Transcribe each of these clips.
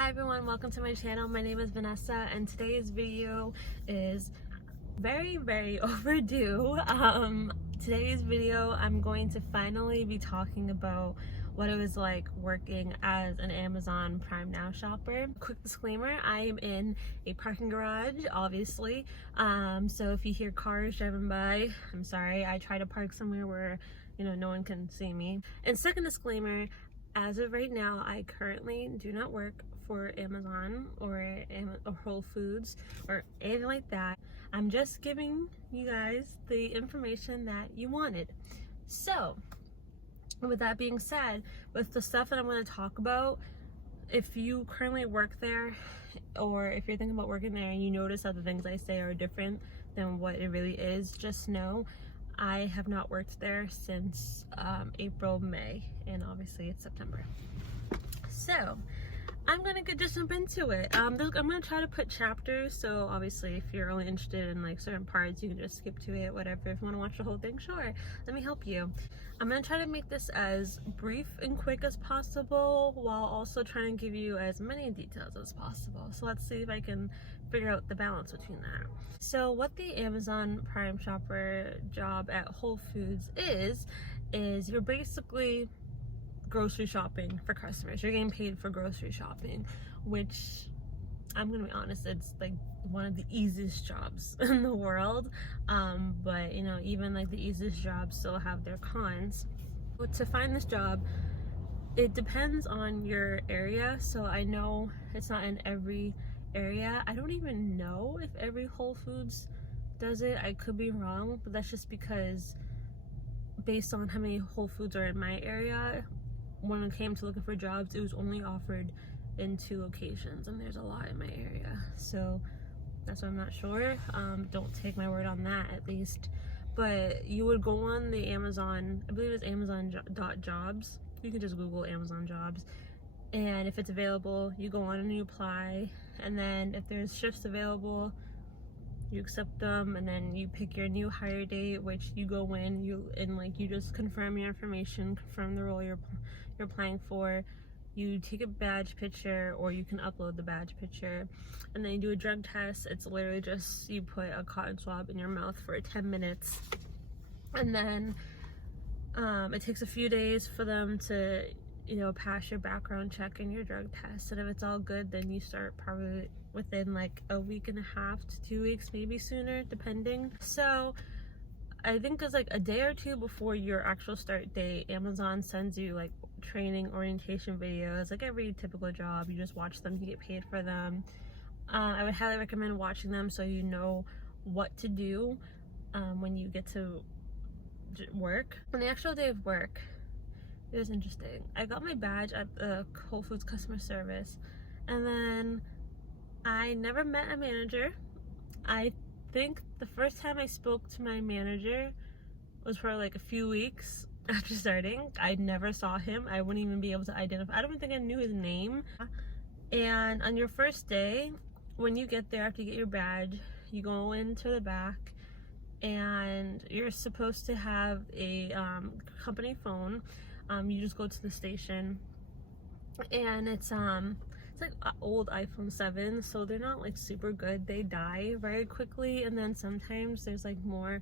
Hi everyone, welcome to my channel. My name is Vanessa and today's video is very overdue. Today's video I'm going to finally be talking about what it was like working as an Amazon Prime Now shopper. Quick disclaimer, I am in a parking garage, obviously. So if you hear cars driving by, I'm sorry. I try to park somewhere where, no one can see me. And second disclaimer, as of right now, I currently do not work for Amazon or Whole Foods or anything like that. I'm just giving you guys the information that you wanted. So, with that being said, with the stuff that I'm going to talk about, if you currently work there or if you're thinking about working there and you notice that the things I say are different than what it really is, just know I have not worked there since April, May, and obviously it's September. So I'm gonna just jump into it. I'm gonna try to put chapters, so obviously if you're only interested in like certain parts, you can just skip to it, whatever. If you want to watch the whole thing, sure, let me help you. I'm gonna try to make this as brief and quick as possible while also trying to give you as many details as possible. So let's see if I can figure out the balance between that. So what the Amazon Prime shopper job at Whole Foods is you're basically grocery shopping for customers. You're getting paid for grocery shopping, which I'm gonna be honest, it's like one of the easiest jobs in the world. But even like the easiest jobs still have their cons. But to find this job, it depends on your area. So I know it's not in every area. I don't even know if every Whole Foods does it. I could be wrong, but that's just because based on how many Whole Foods are in my area, when it came to looking for jobs, it was only offered in 2 locations, and there's a lot in my area, so that's why I'm not sure. Don't take my word on that, at least. But you would go on the Amazon, I believe it's Amazon.jobs. You can just Google Amazon jobs, and if it's available, you go on and you apply, and then if there's shifts available, you accept them, and then you pick your new hire date, which you go in, you just confirm your information, confirm the role you're applying for. You take a badge picture, or you can upload the badge picture, and then you do a drug test. It's literally just you put a cotton swab in your mouth for 10 minutes, and then it takes a few days for them to pass your background check and your drug test, and if it's all good, then you start probably within like a week and a half to 2 weeks, maybe sooner, depending. So I think it's like a day or two before your actual start date, Amazon sends you like training orientation videos, like every typical job. You just watch them, you get paid for them. I would highly recommend watching them so you know what to do when you get to work. On the actual day of work, it was interesting. I got my badge at the Whole Foods customer service, and then I never met a manager. I think the first time I spoke to my manager was for like a few weeks after starting. I never saw him. I wouldn't even be able to identify. I don't even think I knew his name. And on your first day, when you get there after you get your badge, you go into the back, and you're supposed to have a company phone. You just go to the station, and it's like old iPhone 7, so they're not like super good. They die very quickly, and then sometimes there's like more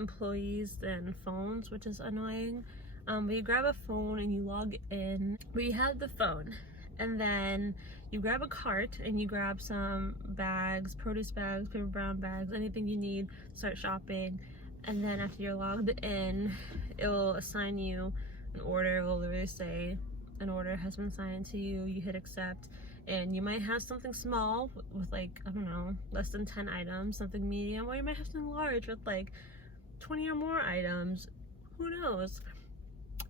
employees than phones, which is annoying. But you grab a phone and you log in. But you have the phone, and then you grab a cart and you grab some bags, produce bags, paper brown bags, anything you need to start shopping. And then after you're logged in, it will assign you an order. It will literally say an order has been assigned to you. You hit accept, and you might have something small with like, I don't know, less than 10 items, something medium, or you might have something large with like 20 or more items. Who knows?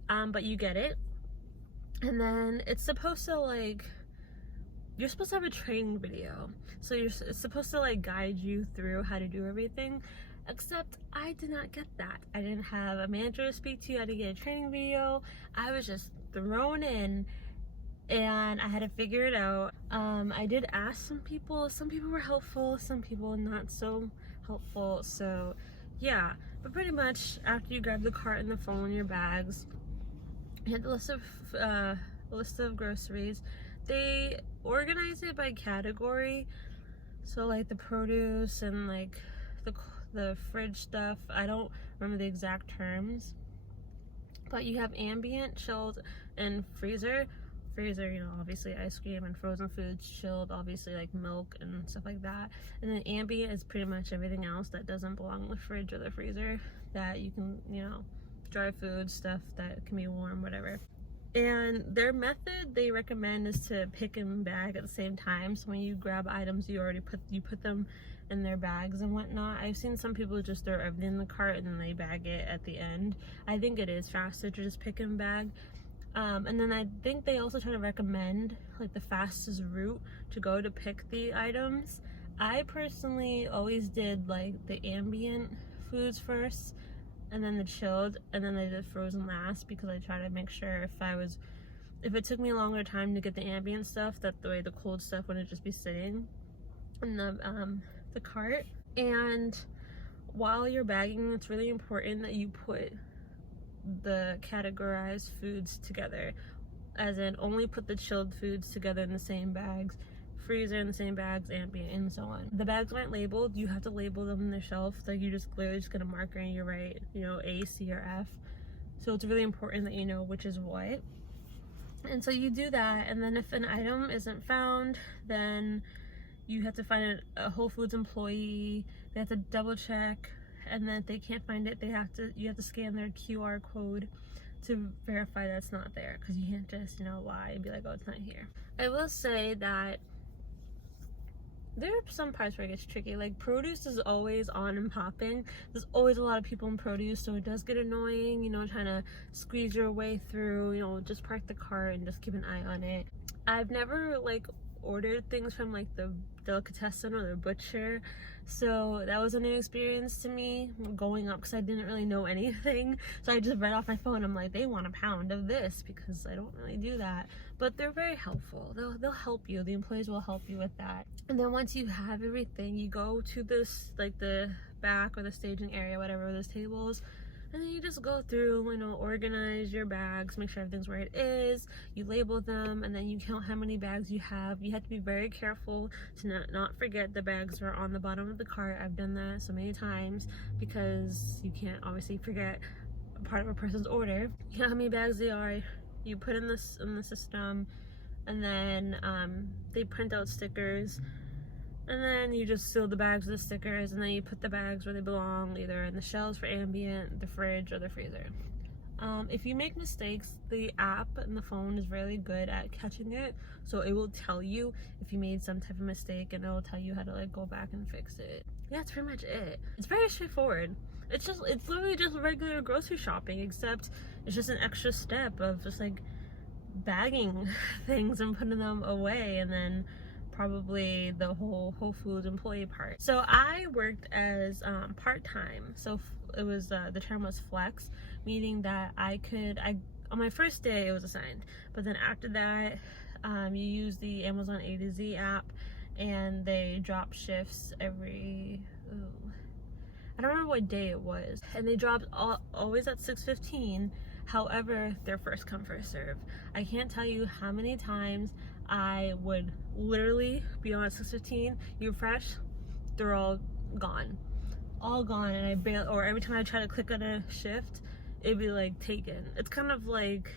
But you get it, and then it's supposed to like, you're supposed to have a training video, so it's supposed to like guide you through how to do everything. Except I did not get that. I didn't have a manager to speak to. I didn't get a training video. I was just thrown in, and I had to figure it out. I did ask some people. Some people were helpful, some people not so helpful. So yeah, but pretty much after you grab the cart and the phone, your bags, you had the list of groceries. They organize it by category, so like the produce and like the fridge stuff. I don't remember the exact terms, but you have ambient, chilled, and freezer. Freezer, you know, obviously ice cream and frozen foods. Chilled, obviously like milk and stuff like that. And then ambient is pretty much everything else that doesn't belong in the fridge or the freezer, that you can, you know, dry food stuff that can be warm, whatever. And their method they recommend is to pick and bag at the same time. So when you grab items, you put them in their bags and whatnot. I've seen some people just throw everything in the cart and then they bag it at the end. I think it is faster to just pick and bag. And then I think they also try to recommend like the fastest route to go to pick the items. I personally always did like the ambient foods first, and then the chilled, and then I did frozen last, because I try to make sure if it took me a longer time to get the ambient stuff, that the way the cold stuff wouldn't just be sitting in the cart. And while you're bagging, it's really important that you put the categorized foods together, as in only put the chilled foods together in the same bags, freezer in the same bags, ambient, and so on. The bags aren't labeled. You have to label them on the shelf. Like you just literally just get a marker and you write, you know, A, C, or F. So it's really important that you know which is what. And so you do that, and then if an item isn't found, then you have to find a Whole Foods employee. They have to double check, and then if they can't find it, you have to scan their QR code to verify that's not there, because you can't just, you know, lie and be like, oh, it's not here. I will say that there are some parts where it gets tricky. Like produce is always on and popping. There's always a lot of people in produce, so it does get annoying, you know, trying to squeeze your way through. You know, just park the cart and just keep an eye on it. I've never like ordered things from like the delicatessen or the butcher, so that was a new experience to me going up, because I didn't really know anything. So I just read off my phone, I'm like, they want a pound of this, because I don't really do that. But they're very helpful. They'll help you. The employees will help you with that. And then once you have everything, you go to this, like the back or the staging area, whatever, those tables, and then you just go through, you know, organize your bags, make sure everything's where it is, you label them, and then you count how many bags you have. You have to be very careful to not forget the bags are on the bottom of the cart. I've done that so many times, because you can't obviously forget a part of a person's order. You know how many bags they are, you put in the system, and then they print out stickers, and then you just seal the bags with the stickers, and then you put the bags where they belong, either in the shelves for ambient, the fridge, or the freezer. If you make mistakes, the app and the phone is really good at catching it, so it will tell you if you made some type of mistake, and it will tell you how to like go back and fix it. Yeah, that's pretty much it. It's very straightforward. It's literally just regular grocery shopping, except it's just an extra step of just like bagging things and putting them away, and then probably the whole Whole Foods employee part. So I worked as part-time, so it was the term was flex, meaning that on my first day it was assigned, but then after that you use the Amazon A to Z app, and they drop shifts every I don't remember what day it was, and they dropped always at 6:15. However, they're first come first serve. I can't tell you how many times I would literally be on at 6:15, you refresh, they're all gone, and I barely, or every time I try to click on a shift, it'd be like taken. It's kind of like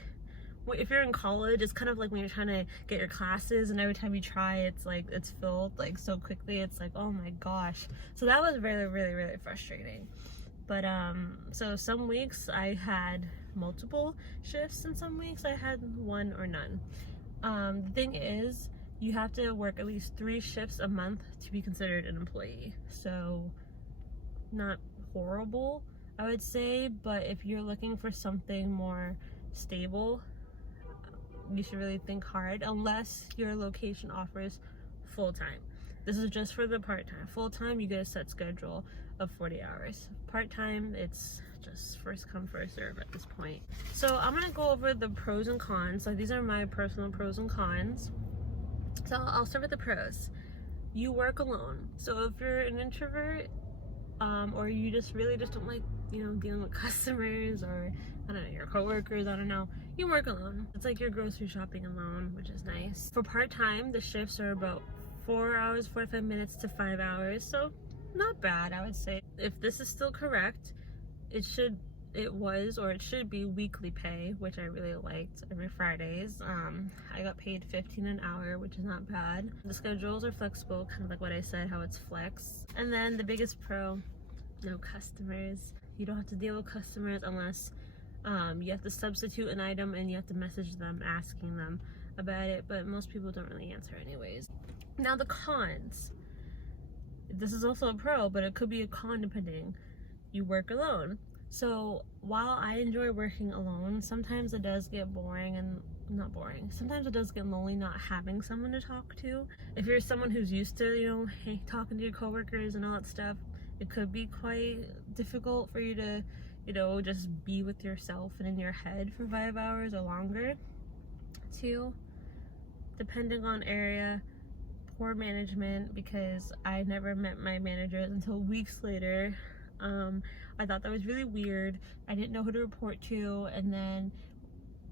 if you're in college, it's kind of like when you're trying to get your classes, and every time you try, it's like it's filled like so quickly. It's like, oh my gosh. So that was really, really, really frustrating. But so some weeks I had multiple shifts, and some weeks I had one or none. The thing is, you have to work at least 3 shifts a month to be considered an employee. So not horrible, I would say, but if you're looking for something more stable, you should really think hard, unless your location offers full-time. This is just for the part-time. Full-time, you get a set schedule of 40 hours. Part-time, it's just first come first serve at this point. So I'm gonna go over the pros and cons. So these are my personal pros and cons. So I'll start with the pros. You work alone. So if you're an introvert, or you just really just don't like, dealing with customers or, I don't know, your coworkers, I don't know. You work alone. It's like you're grocery shopping alone, which is nice. For part-time, the shifts are about 4 hours, 45 minutes to 5 hours, so not bad, I would say. If this is still correct, it should be weekly pay, which I really liked, every Fridays. I got paid $15 an hour, which is not bad. The schedules are flexible, kind of like what I said, how it's flex. And then the biggest pro, no customers. You don't have to deal with customers unless you have to substitute an item and you have to message them asking them about it, but most people don't really answer anyways. Now the cons. This is also a pro, but it could be a con depending. You work alone. So while I enjoy working alone, sometimes it does get boring and not boring. Sometimes it does get lonely not having someone to talk to. If you're someone who's used to, talking to your coworkers and all that stuff, it could be quite difficult for you to, just be with yourself and in your head for 5 hours or longer. 2, depending on area, poor management, because I never met my managers until weeks later. I thought that was really weird. I didn't know who to report to, and then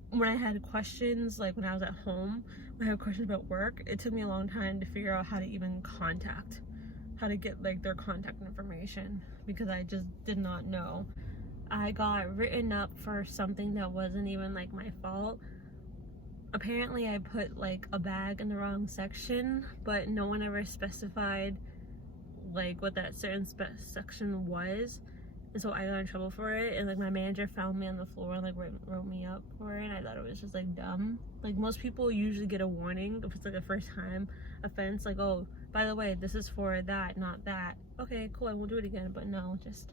when I had questions, like when I was at home, when I had questions about work, it took me a long time to figure out how to even how to get like their contact information, because I just did not know. I got written up for something that wasn't even like my fault. Apparently I put like a bag in the wrong section, but no one ever specified like what that certain section was, and so I got in trouble for it. And like my manager found me on the floor and like wrote me up for it, and I thought it was just like dumb. Like most people usually get a warning if it's like a first time offense, like, oh, by the way, this is for that, not that. Okay, cool, I won't do it again. But no, just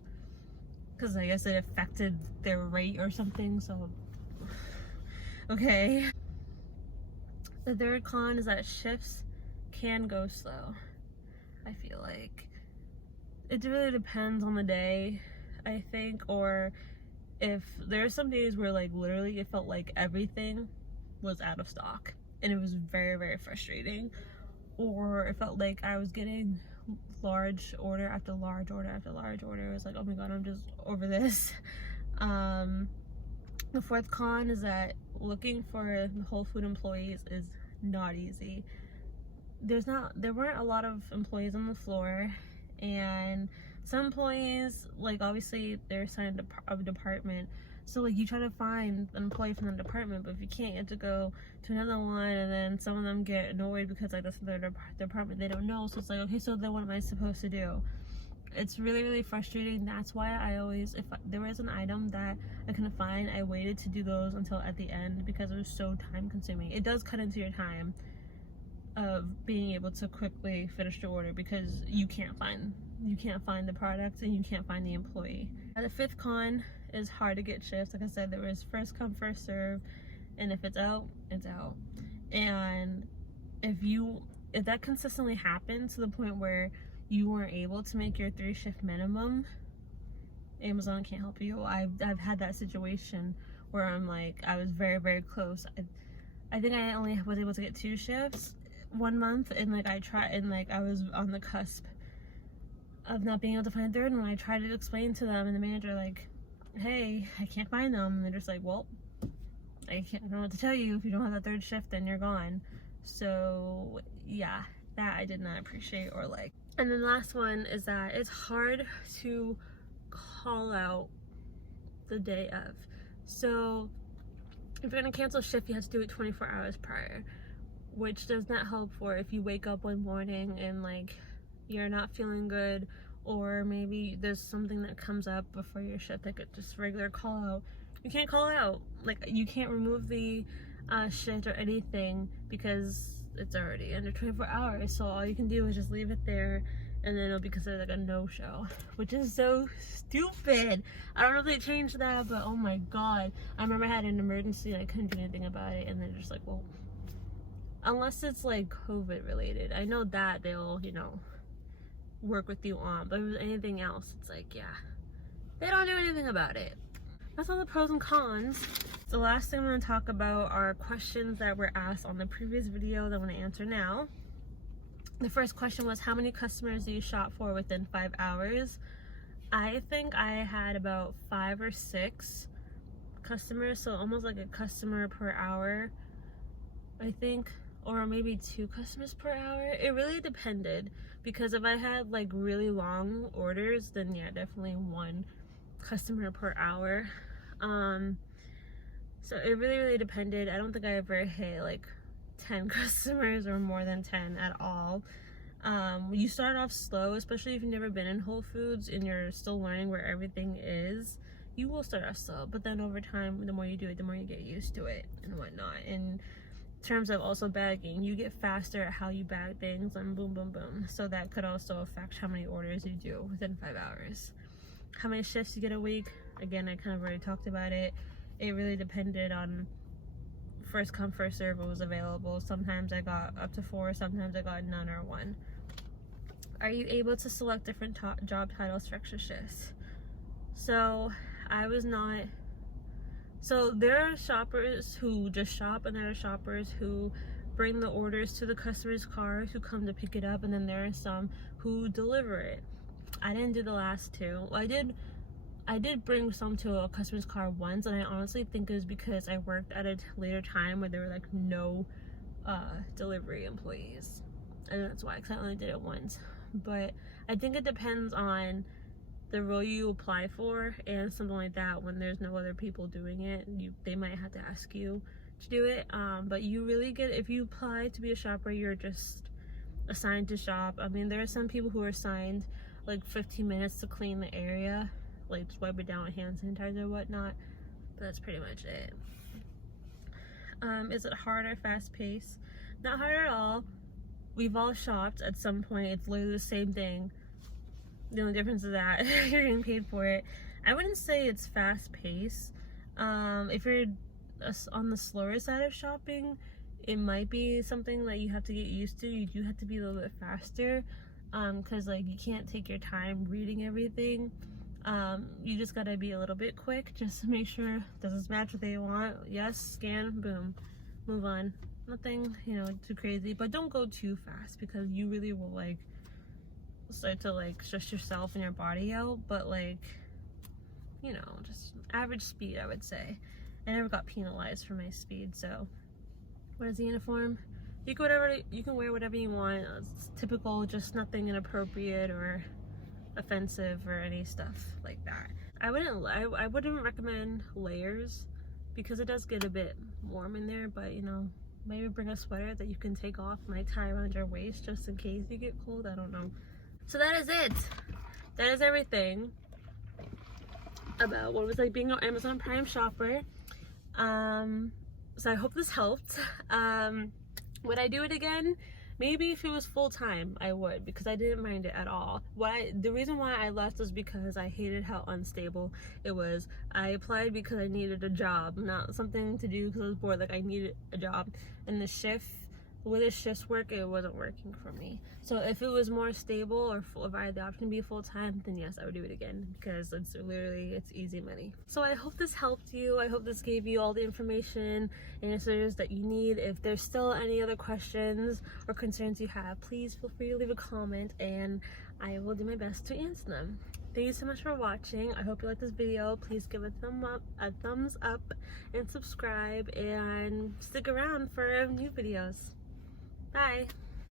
because I guess it affected their rate or something, so okay. The third con is that shifts can go slow. I feel like it really depends on the day, I think, or if there's some days where like literally it felt like everything was out of stock and it was very, very frustrating, or it felt like I was getting large order after large order after large order. It was like, oh my god, I'm just over this. The fourth con is that looking for Whole Food employees is not easy. There weren't a lot of employees on the floor, and some employees, like, obviously they're assigned a department, so like you try to find an employee from the department, but if you can't, you have to go to another one, and then some of them get annoyed because like that's their department, they don't know, so it's like, okay, so then what am I supposed to do? It's really, really frustrating. That's why I always, if there was an item that I couldn't find, I waited to do those until at the end, because it was so time consuming. It does cut into your time of being able to quickly finish the order, because you can't find the product and you can't find the employee. The fifth con is hard to get shifts. Like I said, there was first come, first serve, and if it's out, it's out. And if that consistently happens to the point where you weren't able to make your 3-shift minimum, Amazon can't help you. I've had that situation where I'm like, I was very, very close. I think I only was able to get 2 shifts 1 month, and like I was on the cusp of not being able to find a third one. I tried to explain to them, and the manager like, hey, I can't find them, and they're just like, well, I don't know what to tell you. If you don't have that 3rd shift, then you're gone. So yeah, that I did not appreciate or like. And then the last one is that it's hard to call out the day of. So if you're gonna cancel a shift, you have to do it 24 hours prior, which does not help for if you wake up one morning and like you're not feeling good, or maybe there's something that comes up before your shift, like just regular call out. You can't call out, like you can't remove the shift or anything, because it's already under 24 hours. So all you can do is just leave it there, and then it'll be considered like a no-show, which is so stupid. I don't know if they changed that, but oh my god, I remember I had an emergency and I couldn't do anything about it, and they're just like, well, unless it's like COVID related, I know that they'll, work with you on, but if it's anything else, it's like, yeah, they don't do anything about it. That's all the pros and cons. The last thing I'm going to talk about are questions that were asked on the previous video that I'm going to answer now. The first question was, how many customers do you shop for within 5 hours? I think I had about 5 or 6 customers, so almost like a customer per hour, I think, or maybe 2 customers per hour. It really depended, because if I had like really long orders, then yeah, definitely 1 customer per hour. So it really depended. I don't think I ever hit like 10 customers or more than 10 at all. You start off slow, especially if you've never been in Whole Foods and you're still learning where everything is. You will start off slow, but then over time, the more you do it, the more you get used to it and whatnot. In terms of also bagging, you get faster at how you bag things, and boom, boom, boom. So that could also affect how many orders you do within 5 hours. How many shifts you get a week, again, I kind of already talked about it. It really depended on first come, first serve what was available. Sometimes I got up to 4, sometimes I got none or 1. Are you able to select different job titles for extra shifts? So I was not. So there are shoppers who just shop, and there are shoppers who bring the orders to the customer's cars, who come to pick it up, and then there are some who deliver it. I didn't do the last 2. I did bring some to a customer's car once, and I honestly think it was because I worked at a later time where there were like no delivery employees, and that's why, because I only did it once. But I think it depends on the role you apply for and something like that. When there's no other people doing it, they might have to ask you to do it. But you really get, if you apply to be a shopper, you're just assigned to shop. I mean, there are some people who are assigned like 15 minutes to clean the area, like just wipe it down with hand sanitizer or whatnot, but that's pretty much it. Is it hard or fast paced? Not hard at all. We've all shopped at some point. It's literally the same thing. The only difference is that you're getting paid for it. I wouldn't say it's fast paced. If you're on the slower side of shopping, it might be something that you have to get used to. You do have to be a little bit faster, because like you can't take your time reading everything. You just gotta be a little bit quick just to make sure, does this match what they want? Yes, scan, boom, move on. Nothing, too crazy, but don't go too fast, because you really will like start to like stress yourself and your body out. But like, just average speed, I would say. I never got penalized for my speed. So what is the uniform? You can wear whatever you want. It's typical, just nothing inappropriate or offensive or any stuff like that. I wouldn't recommend layers, because it does get a bit warm in there, but maybe bring a sweater that you can take off, might tie around your waist just in case you get cold. I don't know. So that is it. That is everything about what it was like being an Amazon Prime shopper. So I hope this helped. Would I do it again? Maybe if it was full-time, I would, because I didn't mind it at all. The reason why I left was because I hated how unstable it was. I applied because I needed a job, not something to do because I was bored. Like, I needed a job. And the way the shifts work, it wasn't working for me. So if it was more stable, or if I had the option to be full-time, then yes, I would do it again, because it's easy money. So I hope this helped you. I hope this gave you all the information and answers that you need. If there's still any other questions or concerns you have, please feel free to leave a comment, and I will do my best to answer them. Thank you so much for watching. I hope you liked this video. Please give a thumbs up and subscribe, and stick around for new videos. Bye.